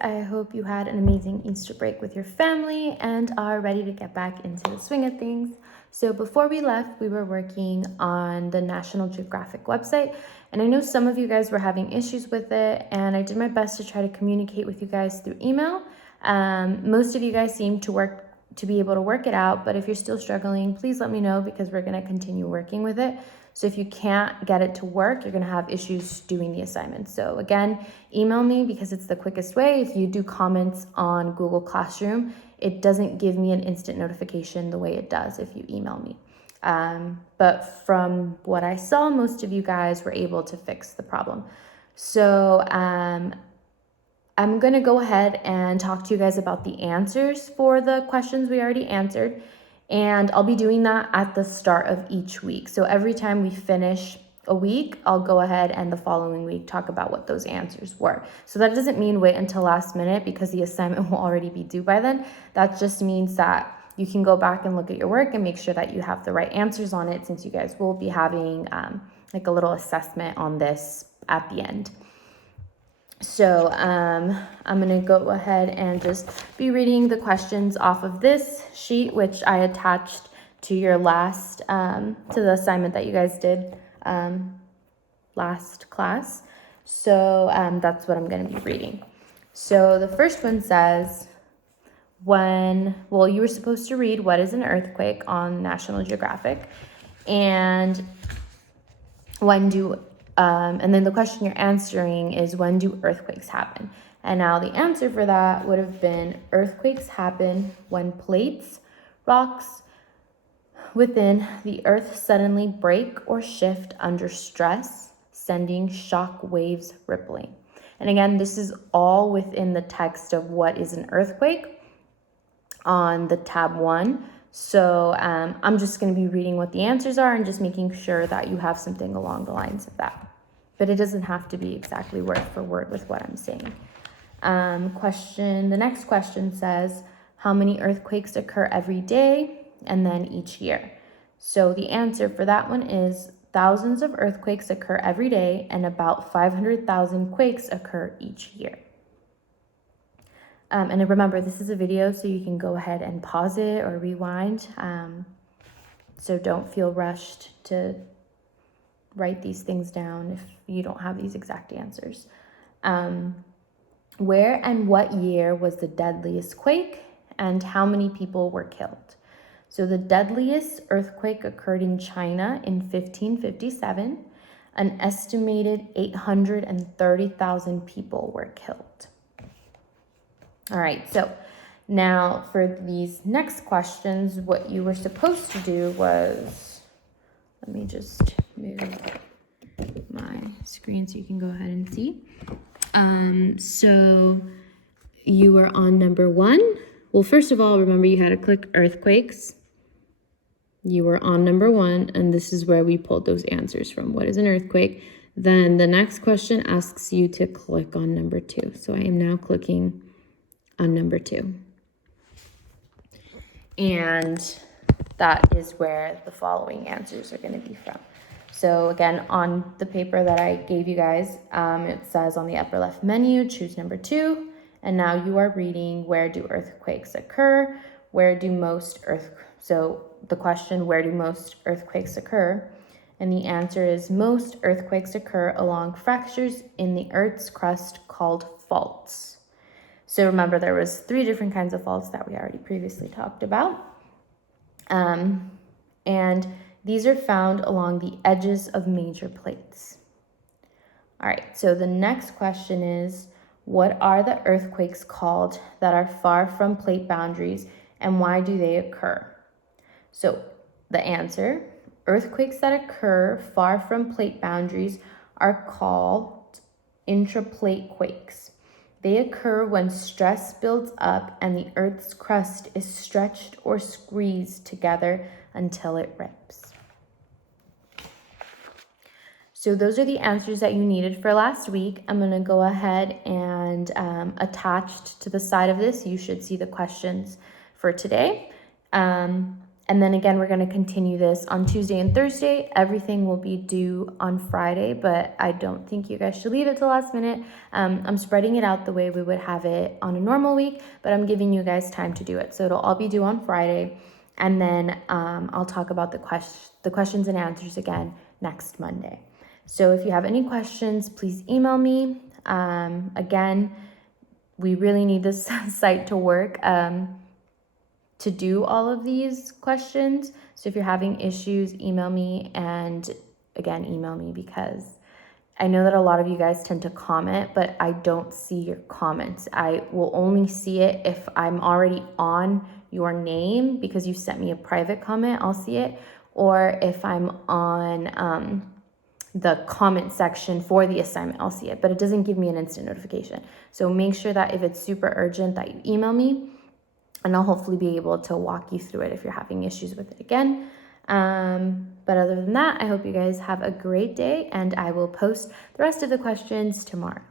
I hope you had an amazing Easter break with your family and are ready to get back into the swing of things. So before we left, we were working on the National Geographic website, and I know some of you guys were having issues with it, and I did my best to try to communicate with you guys through email. Most of you guys seem to be able to work it out, but if you're still struggling, please let me know because we're going to continue working with it. So if you can't get it to work, you're going to have issues doing the assignment. So again, email me because it's the quickest way. If you do comments on Google Classroom, it doesn't give me an instant notification the way it does if you email me. But from what I saw, most of you guys were able to fix the problem. So I'm going to go ahead and talk to you guys about the answers for the questions we already answered. And I'll be doing that at the start of each week. So every time we finish a week, I'll go ahead and the following week talk about what those answers were. So that doesn't mean wait until last minute because the assignment will already be due by then. That just means that you can go back and look at your work and make sure that you have the right answers on it, since you guys will be having like a little assessment on this at the end. So I'm going to go ahead and just be reading the questions off of this sheet, which I attached to your last, to the assignment that you guys did last class. So that's what I'm going to be reading. So the first one says, you were supposed to read what is an earthquake on National Geographic, and and then the question you're answering is, when do earthquakes happen? And now the answer for that would have been, earthquakes happen when plates, rocks within the earth suddenly break or shift under stress, sending shock waves rippling. And again, this is all within the text of what is an earthquake on the tab 1. So I'm just going to be reading what the answers are and just making sure that you have something along the lines of that. But it doesn't have to be exactly word for word with what I'm saying. The next question says, how many earthquakes occur every day and then each year? So the answer for that one is, thousands of earthquakes occur every day and about 500,000 quakes occur each year. And remember, this is a video, so you can go ahead and pause it or rewind. So don't feel rushed to write these things down if you don't have these exact answers. Where and what year was the deadliest quake, and how many people were killed? So the deadliest earthquake occurred in China in 1557. An estimated 830,000 people were killed. All right, so now for these next questions, what you were supposed to do was, let me just move my screen so you can go ahead and see. So you were on number 1. Well, first of all, remember you had to click earthquakes. You were on number 1, and this is where we pulled those answers from. What is an earthquake? Then the next question asks you to click on number 2. So I am now clicking on number 2. And that is where the following answers are going to be from. So again, on the paper that I gave you guys, it says on the upper left menu, choose number 2. And now you are reading, where do earthquakes occur? So the question, where do most earthquakes occur? And the answer is, most earthquakes occur along fractures in the Earth's crust called faults. So remember, there was 3 different kinds of faults that we already previously talked about. And these are found along the edges of major plates. All right, so the next question is, what are the earthquakes called that are far from plate boundaries, and why do they occur? So the answer, earthquakes that occur far from plate boundaries are called intraplate quakes. They occur when stress builds up and the Earth's crust is stretched or squeezed together until it rips. So those are the answers that you needed for last week. I'm going to go ahead and attached to the side of this, you should see the questions for today. And then again, we're going to continue this on Tuesday and Thursday. Everything will be due on Friday, but I don't think you guys should leave it till last minute. I'm spreading it out the way we would have it on a normal week, but I'm giving you guys time to do it. So it'll all be due on Friday. And then I'll talk about the questions and answers again next Monday. So if you have any questions, please email me. Again, we really need this site to work. To do all of these questions. So if you're having issues, email me, and again, email me because I know that a lot of you guys tend to comment, but I don't see your comments. I will only see it if I'm already on your name because you sent me a private comment, I'll see it, or if I'm on the comment section for the assignment, I'll see it, but it doesn't give me an instant notification. So make sure that if it's super urgent that you email me, and I'll hopefully be able to walk you through it if you're having issues with it again. But other than that, I hope you guys have a great day, and I will post the rest of the questions tomorrow.